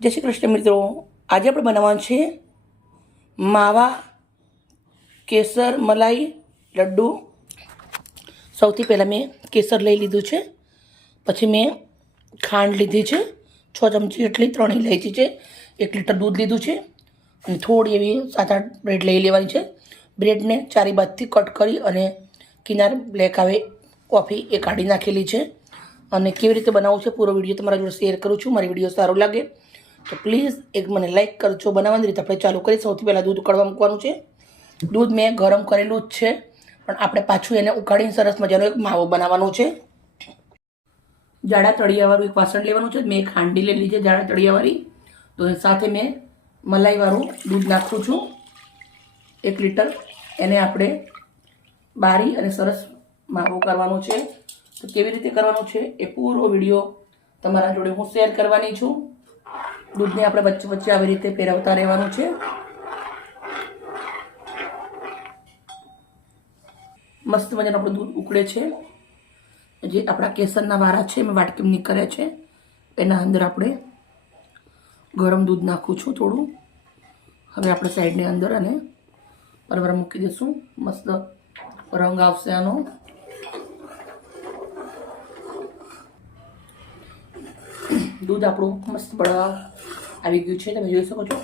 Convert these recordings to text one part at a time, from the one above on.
જય શ્રી કૃષ્ણ મિત્રો. આજે આપણે બનાવવાનું છે માવા, કેસર, મલાઈ, લડ્ડુ. સૌથી પહેલાં મેં કેસર લઈ લીધું છે. પછી મેં ખાંડ લીધી છે. છ ચમચી એટલી ત્રણ ઇલાયચી છે. એક લીટર દૂધ લીધું છે. અને થોડી એવી સાત આઠ બ્રેડ લઈ લેવાની છે. બ્રેડને ચારી બાજુથી કટ કરી અને કિનાર બ્લેક આવે કોફી એ કાઢી નાખેલી છે. અને કેવી રીતે બનાવવું છે પૂરો વીડિયો તમારા જોડે શેર કરું છું. મારી વીડિયો સારો લાગે તો પ્લીઝ એક મને લાઇક કરજો, બનાવવાની રીતે આપણે ચાલુ કરી સૌથી પહેલાં દૂધ ઉકળવા મૂકવાનું છે. દૂધ મેં ગરમ કરેલું જ છે, પણ આપણે પાછું એને ઉકાળીને સરસ મજાનો એક માવો બનાવવાનો છે. જાડા તળિયાવાળું એક વાસણ લેવાનું છે. મેં એક હાંડી લઈ લીધી છે જાડા તળિયાવાળી. તો સાથે મેં મલાઈવાળું દૂધ નાખું છું. એક લીટર. એને આપણે બારી અને સરસ માવો કરવાનો છે. તો કેવી રીતે કરવાનું છે એ પૂરો વીડિયો તમારા જોડે હું શેર કરવાની છું. દૂધને આપણે વચ્ચે વચ્ચે આવી રીતે ફેરવતા રહેવાનું છે. મસ્ત મજાનું આપણું દૂધ ઉકળે છે. જે આપણા કેસરના વારા છે મેં વાટકીમાં નીકળ્યા છે. એના અંદર આપણે ગરમ દૂધ નાખું છું થોડું. હવે આપણે સાઈડની અંદર અને બરાબર મૂકી દઈશું. મસ્ત રંગ આવશે આનો. દૂધ આપણું મસ્ત બળવા આવી ગયું છે, તમે જોઈ શકો છો.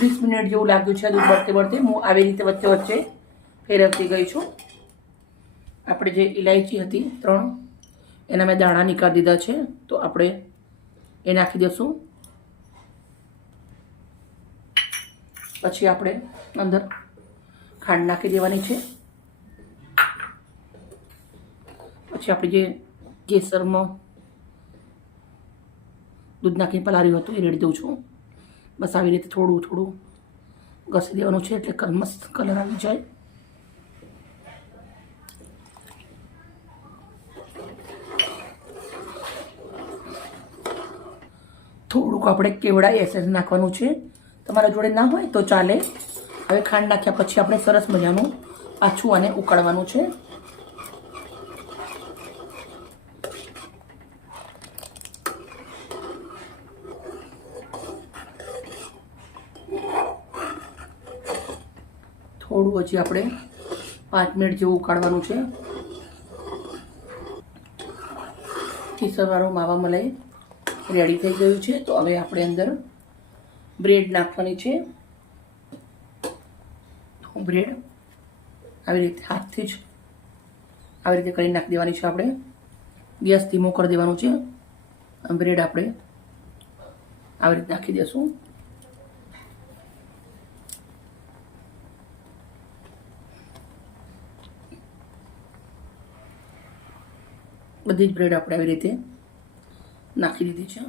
વીસ મિનિટ જેવું લાગ્યું છે દૂધ બળતે બળતે હું આવી રીતે વચ્ચે વચ્ચે ફેરવતી ગઈ છું. આપણે જે ઇલાયચી હતી ત્રણ, એના મેં દાણા નીકાળી દીધા છે. તો આપણે એ નાખી દઈશું પછી આપણે અંદર ખાંડ નાખી દેવાની છે. પછી આપણે જે કેસરમાં દૂધ નાખીને પલાર્યું હતું એ રેડી દઉં છું. બસ આવી રીતે થોડું થોડું ઘસી દેવાનું છે એટલે મસ્ત કલર આવી જાય. થોડુંક આપણે કેવડા એસેસ નાખવાનું છે. તમારા જોડે ના હોય તો ચાલે. હવે ખાંડ નાખ્યા પછી આપણે સરસ મજાનું પાછું અને ઉકાળવાનું છે. થોડું હજી આપણે પાંચ મિનિટ જેવું ઉકાળવાનું છે. કેસરવાળું માવા મલાઈ રેડી થઈ ગયું છે. તો હવે આપણે અંદર બ્રેડ નાખવાની છે. બ્રેડ આવી રીતે હાથથી જ આવી રીતે કરી નાખી દેવાની છે આપણે. ગેસ ધીમો કરી દેવાનું છે. બ્રેડ આપણે આવી રીતે નાખી દઈશું બધી જ બ્રેડ આપણે આવી રીતે નાખી દીધી છે.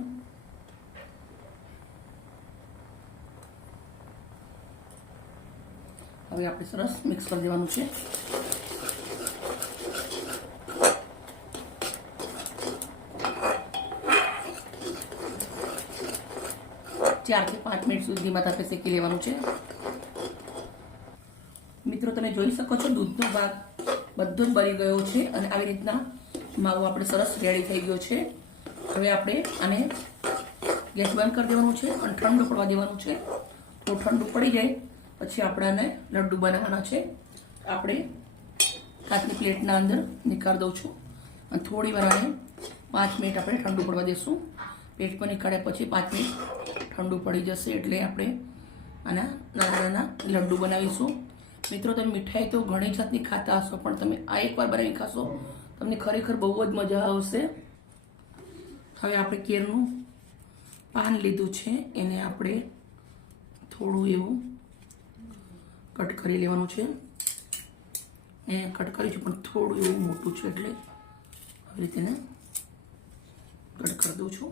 હવે આપણે સરસ મિક્સ કરી દેવાનું છે. ચારથી પાંચ મિનિટ સુધીમાં તાપે શેકી લેવાનું છે. મિત્રો, તમે જોઈ શકો છો દૂધનો ભાગ બધો જ બળી ગયો છે અને આવી રીતના માવો આપણે સરસ રેડી થઈ ગયો છે. હવે આપણે આને ગેસ બંધ કરી દેવાનું છે અને ઠંડુ પડવા દેવાનું છે. તો ઠંડુ પડી જાય, પછી આપણે આને લડ્ડુ બનાવવાના છે. આપણે કાચની પ્લેટના અંદર નીકાળી દઉં છું. અને થોડી વાર આને પાંચ મિનિટ આપણે ઠંડુ પડવા દઈશું પ્લેટમાં નીકાળ્યા પછી પાંચ મિનિટ ઠંડુ પડી જશે એટલે આપણે આના નાના નાના લડ્ડુ બનાવીશું. મિત્રો, તમે મીઠાઈ તો ઘણી જાતની ખાતા હશો, પણ તમે આ એકવાર બનાવી ખાશો તમને ખરેખર બહુ જ મજા આવશે. હવે આપણે કેરનું પાન લીધું છે, એને આપણે થોડું એવું કટ કરી લેવાનું છે. એ કટ કરીશું, પણ થોડું એવું મોટું છે એટલે આવી રીતે કટ કરી દઉં છું.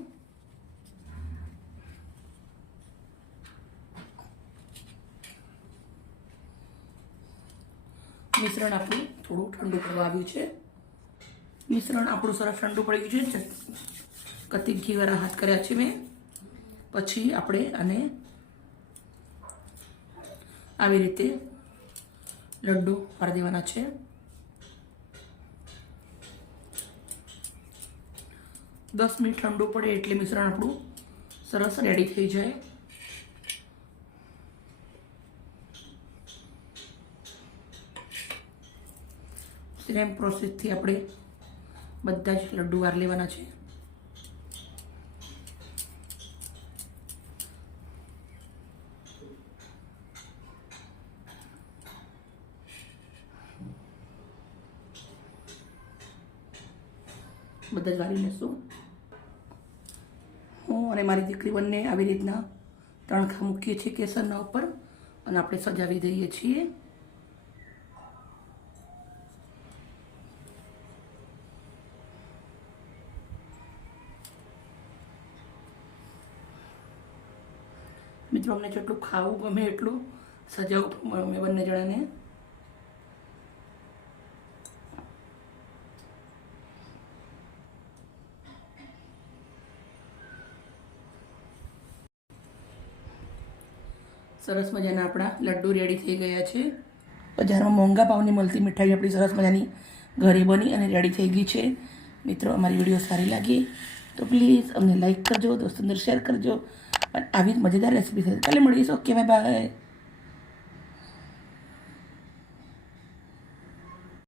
મિશ્રણ આપણું થોડું ઠંડુ કરવા આવ્યું છે. મિશ્રણ આપણું સરસ ઠંડુ પડી ગયું છે. કતિક ઘીવાળા હાથ કર્યા છે મેં. પછી આપણે આને આવી રીતે લડ્ડુ પાડી દેવાના છે. દસ મિનિટ ઠંડુ પડે એટલે મિશ્રણ આપણું સરસ રેડી થઈ જાય. સેમ પ્રોસેસથી આપણે બધા જ લડ્ડુ વાર લેવાના છે. બધા જ વારી લેશું. હું અને મારી દીકરી બંને આવી રીતના તણખા મૂકીએ છીએ કેસરના ઉપર અને આપણે સજાવી દઈએ છીએ. મિત્રો, અમને જેટલું ખાવું ગમે એટલું સજાવું અમે બંને જણાને. સરસ મજાના આપણા લડ્ડુ રેડી થઈ ગયા છે. બજારમાં મોંઘા ભાવની મળતી મીઠાઈ આપણી સરસ મજાની ઘરે બની અને રેડી થઈ ગઈ છે. મિત્રો, અમારી વીડિયો સારી લાગી તો પ્લીઝ અમને લાઈક કરજો દોસ્તો અંદર શેર કરજો. અને આવી મજેદાર રેસીપી સાથે કાલે મળીશ ઓકે બાય બાય